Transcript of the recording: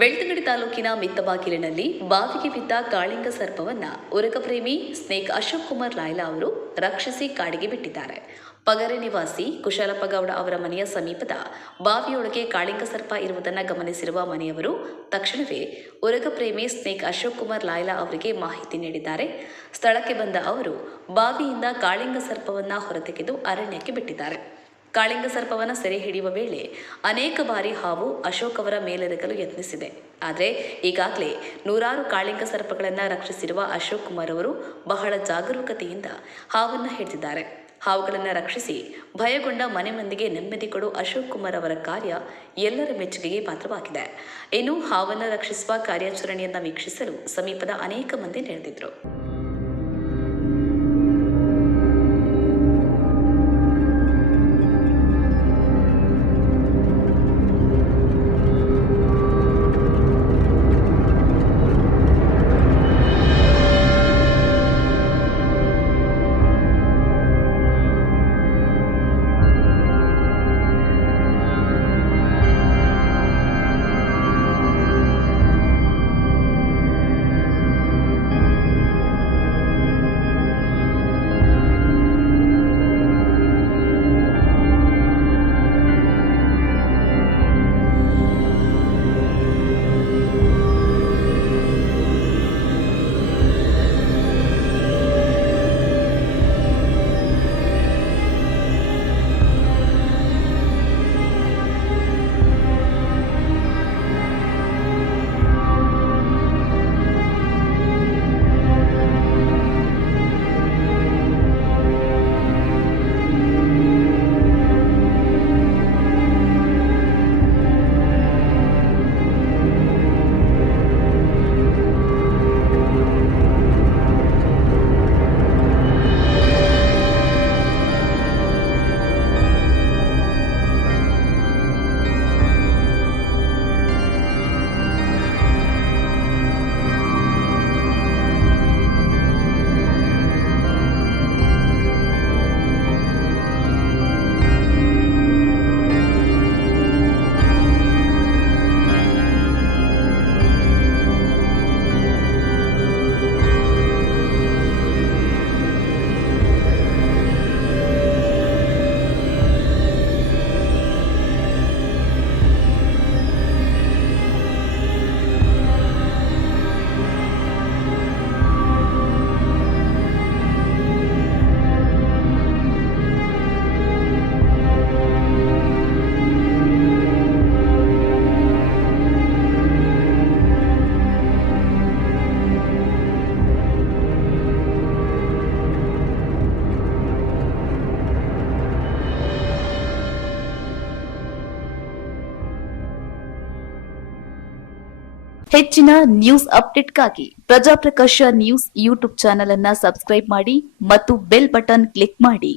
ಬೆಳ್ತಂಗಡಿ ತಾಲೂಕಿನ ಮಿತ್ತಬಾಗಿಲಿನಲ್ಲಿ ಬಾವಿಗೆ ಬಿದ್ದ ಕಾಳಿಂಗ ಸರ್ಪವನ್ನ ಉರಗಪ್ರೇಮಿ ಸ್ನೇಕ್ ಅಶೋಕ್ ಕುಮಾರ್ ಲಾಯ್ಲಾ ಅವರು ರಕ್ಷಿಸಿ ಕಾಡಿಗೆ ಬಿಟ್ಟಿದ್ದಾರೆ. ಪಗರೆ ನಿವಾಸಿ ಕುಶಲಪ್ಪಗೌಡ ಅವರ ಮನೆಯ ಸಮೀಪದ ಬಾವಿಯೊಳಗೆ ಕಾಳಿಂಗ ಸರ್ಪ ಇರುವುದನ್ನು ಗಮನಿಸಿರುವ ಮನೆಯವರು ತಕ್ಷಣವೇ ಉರಗಪ್ರೇಮಿ ಸ್ನೇಕ್ ಅಶೋಕ್ ಕುಮಾರ್ ಲಾಯ್ಲಾ ಅವರಿಗೆ ಮಾಹಿತಿ ನೀಡಿದ್ದಾರೆ. ಸ್ಥಳಕ್ಕೆ ಬಂದ ಅವರು ಬಾವಿಯಿಂದ ಕಾಳಿಂಗ ಸರ್ಪವನ್ನ ಹೊರತೆಗೆದು ಅರಣ್ಯಕ್ಕೆ ಬಿಟ್ಟಿದ್ದಾರೆ. ಕಾಳಿಂಗ ಸರ್ಪವನ್ನು ಸೆರೆ ಹಿಡಿಯುವ ವೇಳೆ ಅನೇಕ ಬಾರಿ ಹಾವು ಅಶೋಕ್ ಅವರ ಮೇಲೆರಗಲು ಯತ್ನಿಸಿದೆ. ಆದರೆ ಈಗಾಗಲೇ ನೂರಾರು ಕಾಳಿಂಗ ಸರ್ಪಗಳನ್ನು ರಕ್ಷಿಸಿರುವ ಅಶೋಕ್ ಕುಮಾರ್ ಅವರು ಬಹಳ ಜಾಗರೂಕತೆಯಿಂದ ಹಾವನ್ನು ಹಿಡಿದಿದ್ದಾರೆ. ಹಾವುಗಳನ್ನು ರಕ್ಷಿಸಿ ಭಯಗೊಂಡ ಮನೆ ಮಂದಿಗೆ ನೆಮ್ಮದಿ ಕೊಡು ಅಶೋಕ್ ಕುಮಾರ್ ಅವರ ಕಾರ್ಯ ಎಲ್ಲರ ಮೆಚ್ಚುಗೆಗೆ ಪಾತ್ರವಾಗಿದೆ. ಇನ್ನು ಹಾವನ್ನು ರಕ್ಷಿಸುವ ಕಾರ್ಯಾಚರಣೆಯನ್ನು ವೀಕ್ಷಿಸಲು ಸಮೀಪದ ಅನೇಕ ಮಂದಿ ನೆರೆದಿದ್ರು. ಹೆಚ್ಚಿನ news ಅಪ್ಡೇಟ್ಗಾಗಿ Prajaprakash news YouTube channel ಅನ್ನು ಸಬ್ಸ್ಕ್ರೈಬ್ ಮಾಡಿ ಮತ್ತು ಬೆಲ್ ಬಟನ್ ಕ್ಲಿಕ್ ಮಾಡಿ.